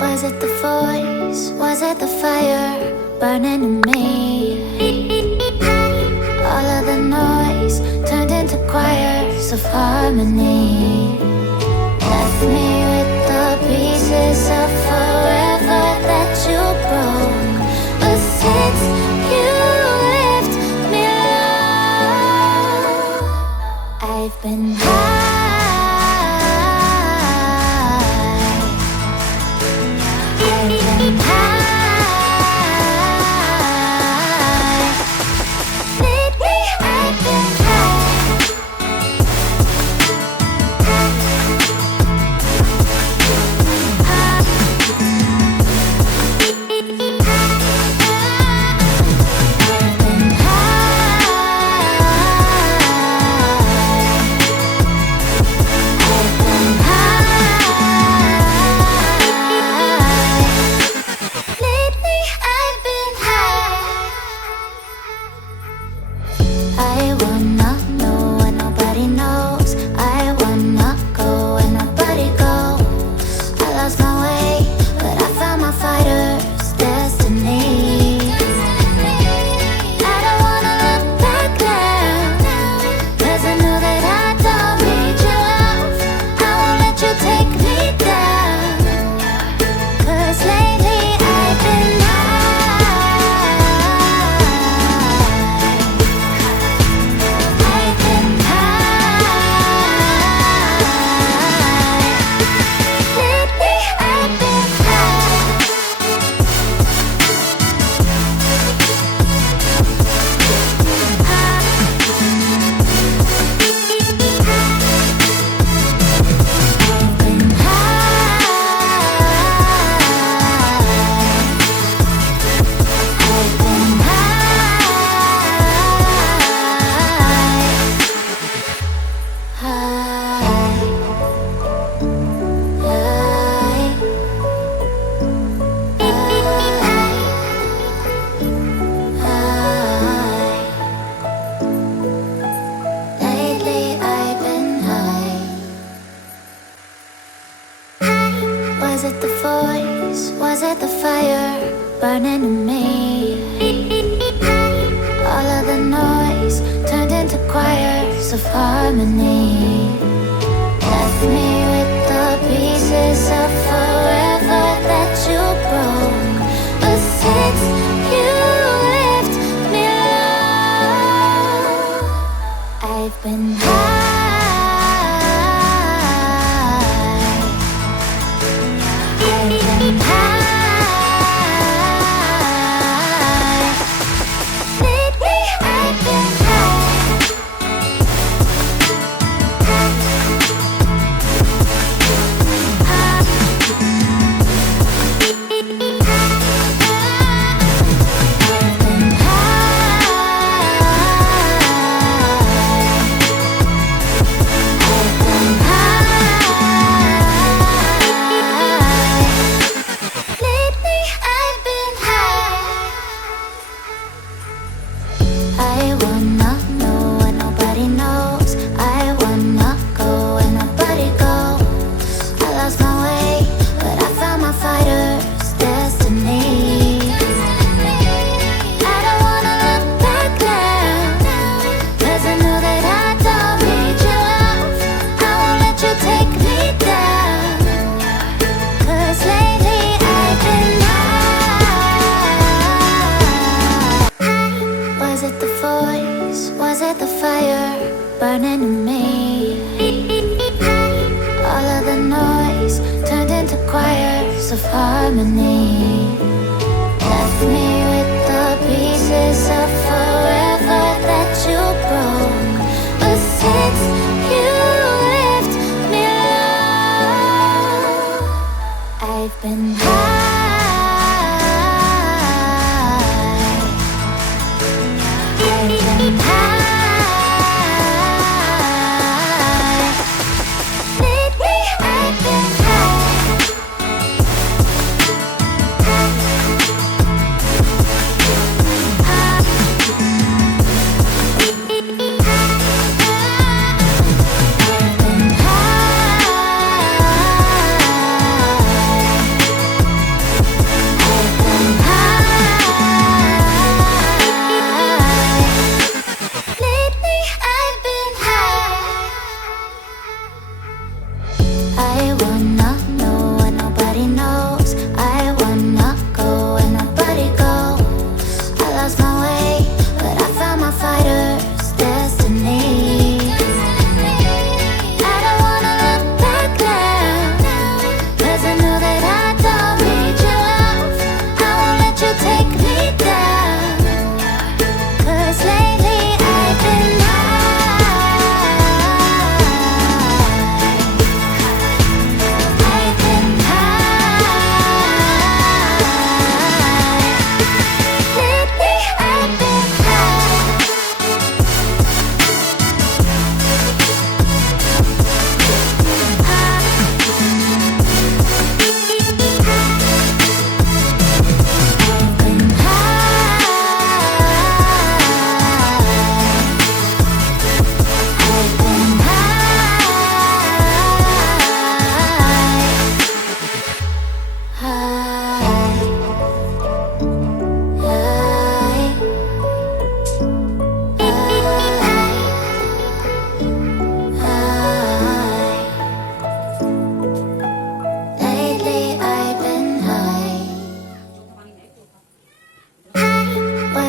Was it the voice? Was it the fire burning in me? All of the noise turned into choirs of harmony. Left me with the pieces of forever that you broke. But since you left me alone, I've been high. Was it the voice? Was it the fire burning in me? All of the noise turned into choirs of harmony. Left me with the pieces of forever that you broke. But since you left me alone, I've been high. Was it the fire burning in me? All of the noise turned into choirs of harmony. Left me with the pieces of forever that you broke. But since you left me alone, I've been high.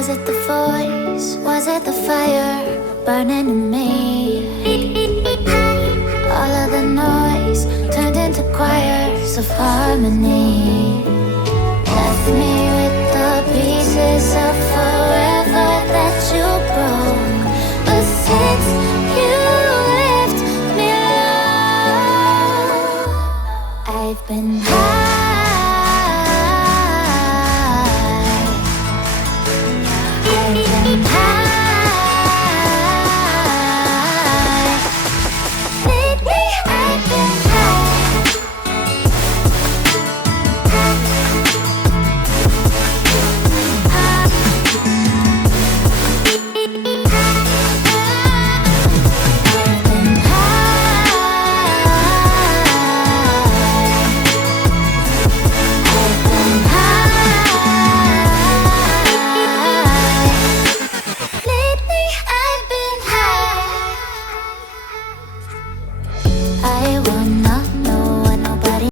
Was it the voice? Was it the fire burning in me? All of the noise turned into choirs of harmony. Left me with the pieces of forever that you broke. But since you left me alone, I've been